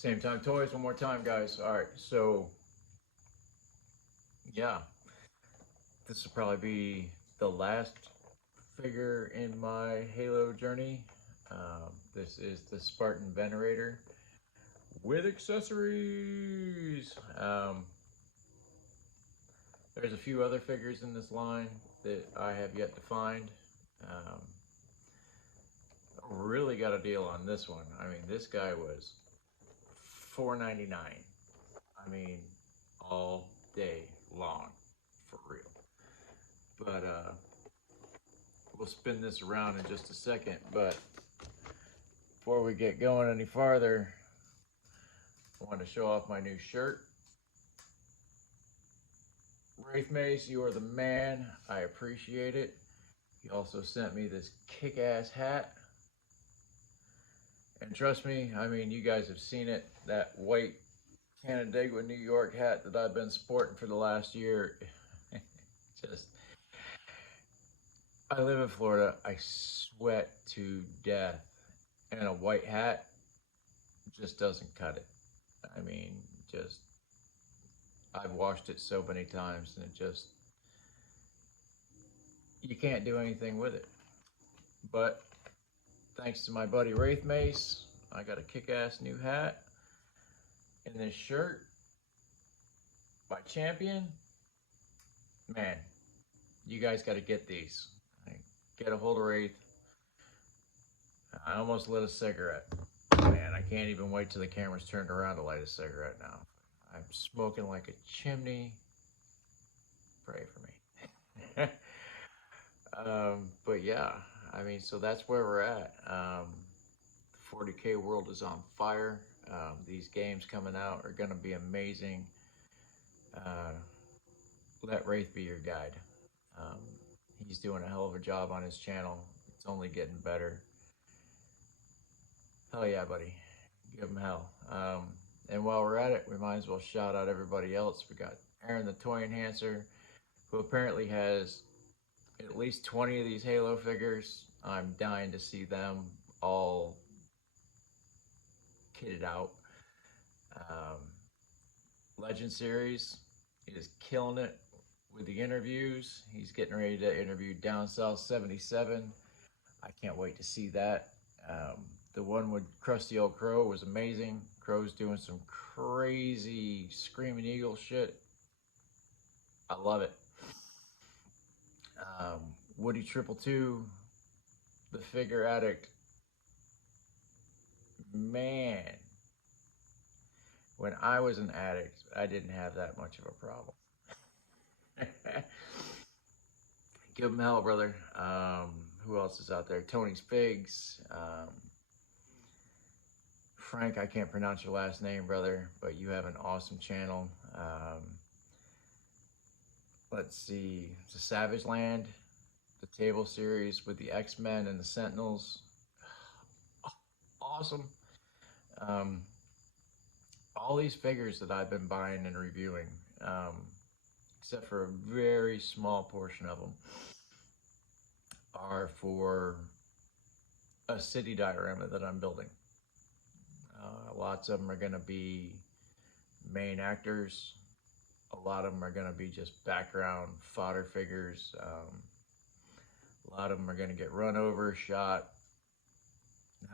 Same time toys one more time, guys. All right, so yeah, this will probably be the last figure in my Halo journey. This is the Spartan Venator with accessories. There's a few other figures in this line that I have yet to find. Um, really got a deal on this one. I mean, this guy was $4.99. I mean, all day long, for real. But we'll spin this around in just a second. But before we get going any farther, I want to show off my new shirt. Wraith Mace, you are the man. I appreciate it. He also sent me this kick-ass hat. And trust me, I mean, you guys have seen it. That white Canandaigua, New York hat that I've been sporting for the last year. Just, I live in Florida. I sweat to death. And a white hat just doesn't cut it. I mean, just, I've washed it so many times and it just, you can't do anything with it. But thanks to my buddy Wraith Mace, I got a kick-ass new hat. And this shirt by Champion. Man, you guys got to get these. Get a hold of Wraith. I almost lit a cigarette. Man, I can't even wait till the camera's turned around to light a cigarette now. I'm smoking like a chimney. Pray for me. But yeah, I mean, so that's where we're at. The 40K world is on fire. These games coming out are going to be amazing. Let Wraith be your guide. He's doing a hell of a job on his channel. It's only getting better. Hell yeah, buddy. Give him hell. And while we're at it, we might as well shout out everybody else. We got Aaron the Toy Enhancer, who apparently has at least 20 of these Halo figures. I'm dying to see them all kitted out. Legend Series is killing it with the interviews. He's getting ready to interview Down South 77. I can't wait to see that. The one with Krusty Old Crow was amazing. Crow's doing some crazy Screaming Eagle shit. I love it. Woody 222, the Figure Addict. Man, when I was an addict, I didn't have that much of a problem. Give him hell, brother. Who else is out there? Tony's Figs. Frank, I can't pronounce your last name, brother, but you have an awesome channel. Let's see, it's a Savage Land, the table series with the X-Men and the Sentinels. Awesome. All these figures that I've been buying and reviewing, except for a very small portion of them, are for a city diorama that I'm building. Lots of them are going to be main actors. A lot of them are going to be just background fodder figures. A lot of them are going to get run over, shot,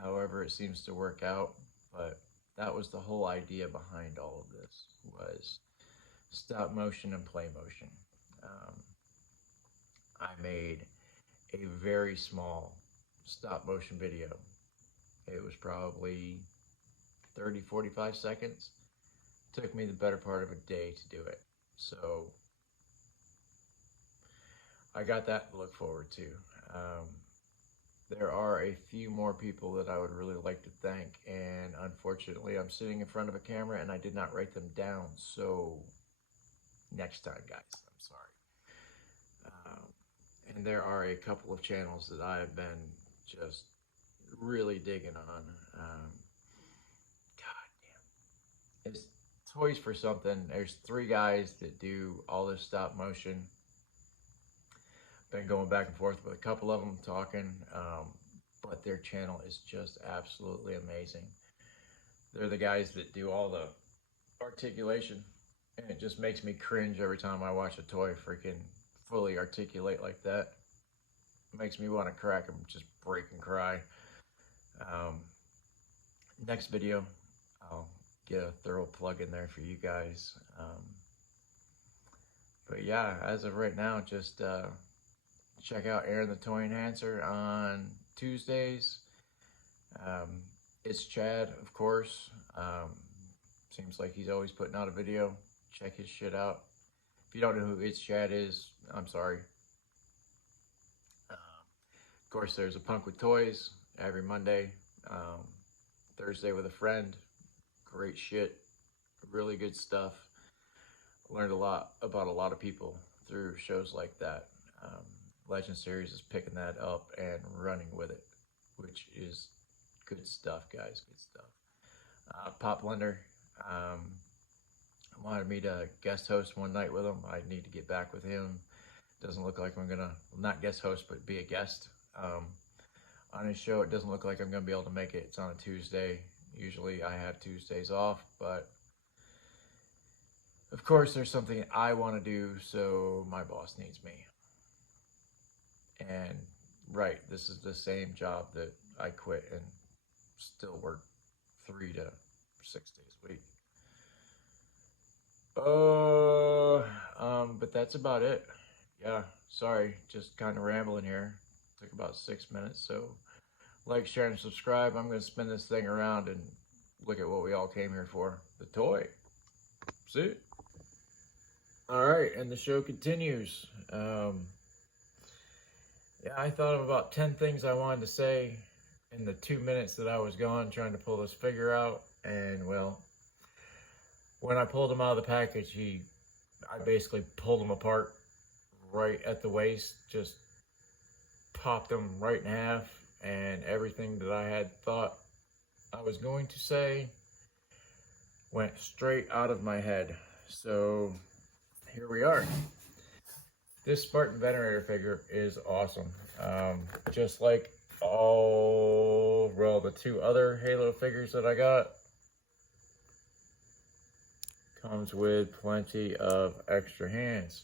however it seems to work out. But that was the whole idea behind all of this, was stop motion and play motion. I made a very small stop motion video. It was probably 30-45 seconds. Took me the better part of a day to do it. So I got that to look forward to. There are a few more people that I would really like to thank, and unfortunately I'm sitting in front of a camera and I did not write them down. So next time, guys, I'm sorry. And there are a couple of channels that I have been just really digging on. It's Toys for Something. There's 3 guys that do all this stop motion. Been going back and forth with a couple of them talking, but their channel is just absolutely amazing. they're the guys that do all the articulation, and it just makes me cringe every time I watch a toy freaking fully articulate like that. It makes me want to crack them, just break and cry. Next video, I'll get a thorough plug in there for you guys. But yeah, as of right now, just check out Aaron the Toy Enhancer on Tuesdays. It's Chad, of course. Seems like he's always putting out a video. Check his shit out. If you don't know who It's Chad is, I'm sorry. Of course, there's a Punk with Toys every Monday. Thursday with a Friend. Great shit. Really good stuff. Learned a lot about a lot of people through shows like that. Legend Series is picking that up and running with it, which is good stuff, guys. Good stuff. Pop Blender wanted me to guest host one night with him. I need to get back with him. Doesn't look like I'm gonna, not guest host, but be a guest on his show. It doesn't look like I'm gonna be able to make it. It's on a Tuesday. Usually I have Tuesdays off, but of course there's something I want to do, so my boss needs me. And right, this is the same job that I quit and still work 3 to 6 days a week. But that's about it. Yeah, sorry, just kind of rambling here. Took about 6 minutes, so like, share, and subscribe. I'm going to spin this thing around and look at what we all came here for, the toy. See? All right, and the show continues. Yeah, I thought of about 10 things I wanted to say in the 2 minutes that I was gone trying to pull this figure out. And, well, when I pulled him out of the package, I basically pulled him apart right at the waist, just popped him right in half, and everything that I had thought I was going to say went straight out of my head. So here we are. This Spartan Venator figure is awesome. Just like the 2 other Halo figures that I got, comes with plenty of extra hands.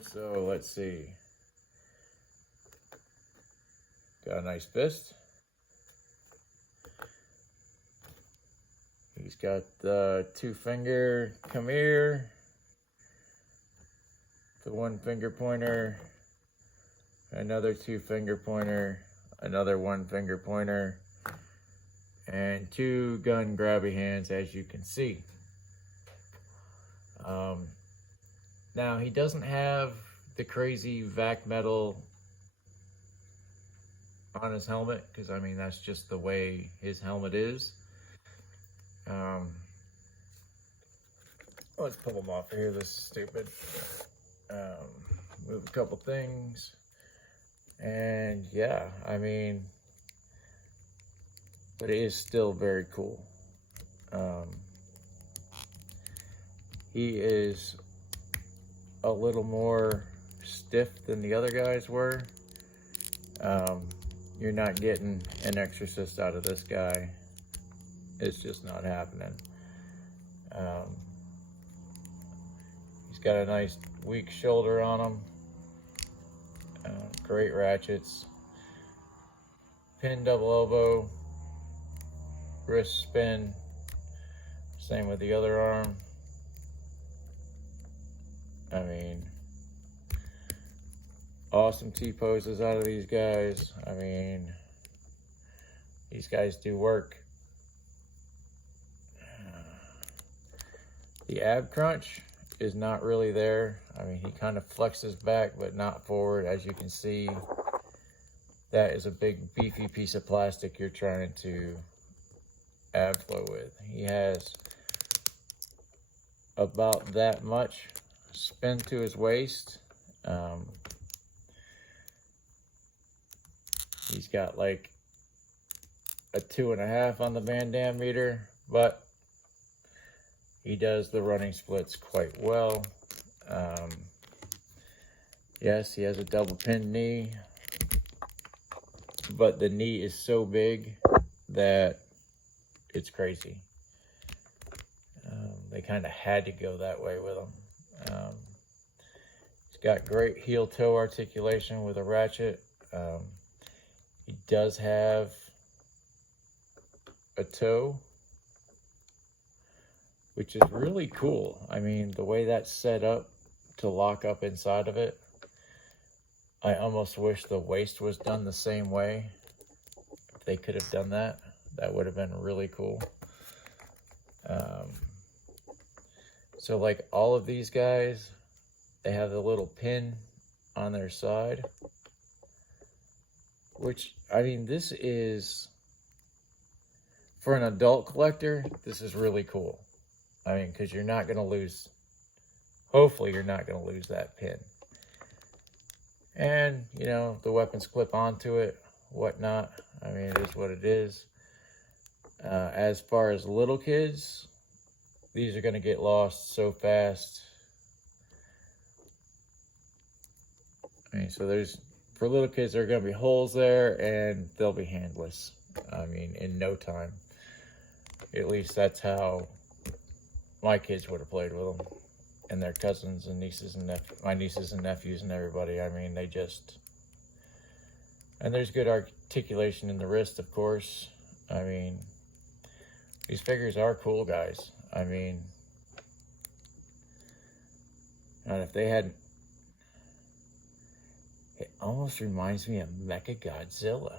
So let's see. Got a nice fist. He's got the 2-finger come here, the 1-finger pointer, another 2-finger pointer, another 1-finger pointer, and 2 gun grabby hands, as you can see. Now, he doesn't have the crazy vac metal on his helmet, because I mean that's just the way his helmet is. Let's pull him off here. This is stupid. Move a couple things, and yeah, I mean, but it is still very cool. He is a little more stiff than the other guys were. You're not getting an exorcist out of this guy. It's just not happening. He's got a nice weak shoulder on him. Great ratchets. Pin double elbow. Wrist spin. Same with the other arm. I mean, awesome T-poses out of these guys. I mean, these guys do work. The ab crunch is not really there. I mean, he kind of flexes back, but not forward. As you can see, that is a big beefy piece of plastic you're trying to ab flow with. He has about that much spin to his waist. He's got like a 2.5 on the Van Dam meter, but he does the running splits quite well. Yes, he has a double pin knee, but the knee is so big that it's crazy. They kind of had to go that way with him. He's got great heel-toe articulation with a ratchet. He does have a toe, which is really cool. I mean, the way that's set up to lock up inside of it, I almost wish the waist was done the same way. If they could have done that, that would have been really cool. So like all of these guys, they have the little pin on their side, which, I mean, this is, for an adult collector, this is really cool. I mean, because you're not going to lose, hopefully you're not going to lose that pin. And, you know, the weapons clip onto it, whatnot. I mean, it is what it is. As far as little kids, these are going to get lost so fast. I mean, so for little kids, there are going to be holes there, and they'll be handless. I mean, in no time. At least that's how my kids would have played with them. And their cousins and nieces and my nieces and nephews and everybody. I mean, they just... And there's good articulation in the wrist, of course. I mean, these figures are cool, guys. I mean, and if they had... It almost reminds me of Mecha Godzilla.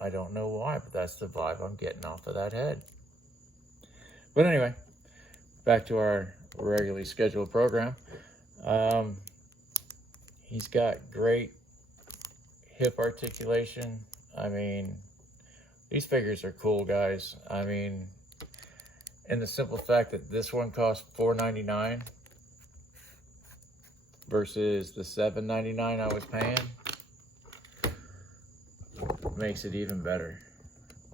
I don't know why, but that's the vibe I'm getting off of that head. But anyway, back to our regularly scheduled program. He's got great hip articulation. I mean, these figures are cool, guys. I mean, and the simple fact that this one costs $4.99 versus the $7.99 I was paying makes it even better.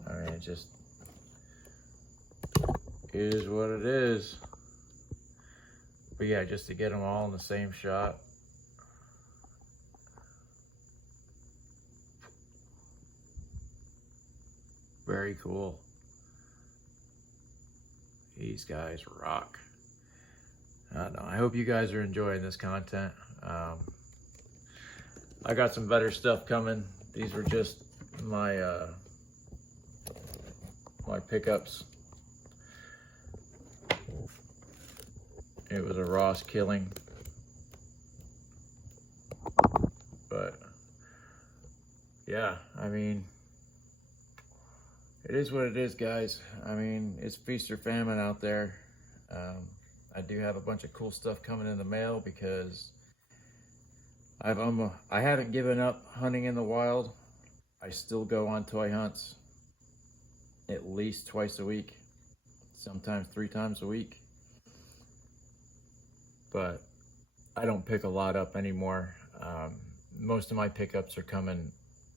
I mean, it just is what it is. But yeah, just to get them all in the same shot. Very cool. These guys rock. I don't know. I hope you guys are enjoying this content. I got some better stuff coming. These were just my my pickups. It was a Ross killing, but yeah, I mean, it is what it is, guys. I mean, it's feast or famine out there. I do have a bunch of cool stuff coming in the mail because I haven't given up hunting in the wild. I still go on toy hunts at least twice a week, sometimes 3 times a week. But I don't pick a lot up anymore. Most of my pickups are coming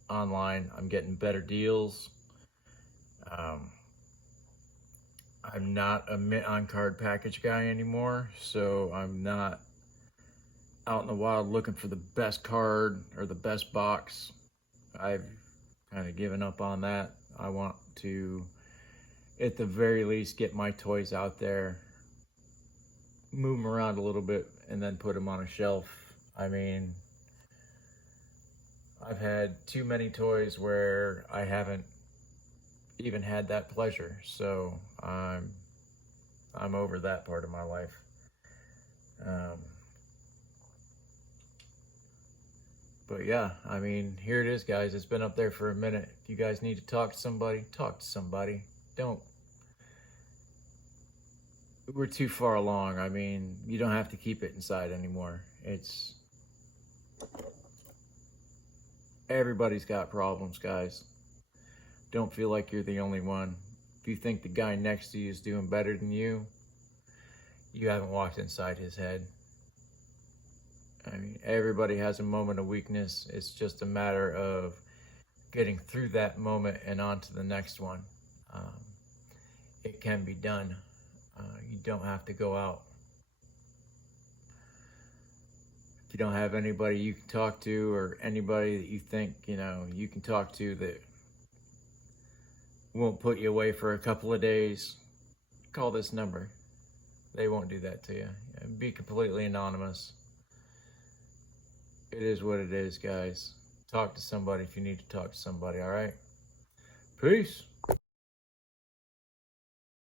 online. I'm getting better deals. I'm not a mint on card package guy anymore, so I'm not out in the wild looking for the best card or the best box. I've kind of given up on that. I want to, at the very least, get my toys out there, move them around a little bit, and then put them on a shelf. I mean, I've had too many toys where I haven't even had that pleasure, so I'm over that part of my life. But yeah, I mean, here it is, guys. It's been up there for a minute. If you guys need to talk to somebody, talk to somebody. We're too far along. I mean, you don't have to keep it inside anymore. Everybody's got problems, guys. Don't feel like you're the only one. If you think the guy next to you is doing better than you haven't walked inside his head. I mean, everybody has a moment of weakness. It's just a matter of getting through that moment and on to the next one. It can be done. You don't have to go out. If you don't have anybody you can talk to, or anybody that you think, you can talk to, that won't put you away for a couple of days, call this number. They won't do that to you. Be completely anonymous. It is what it is, guys. Talk to somebody if you need to talk to somebody, all right? Peace.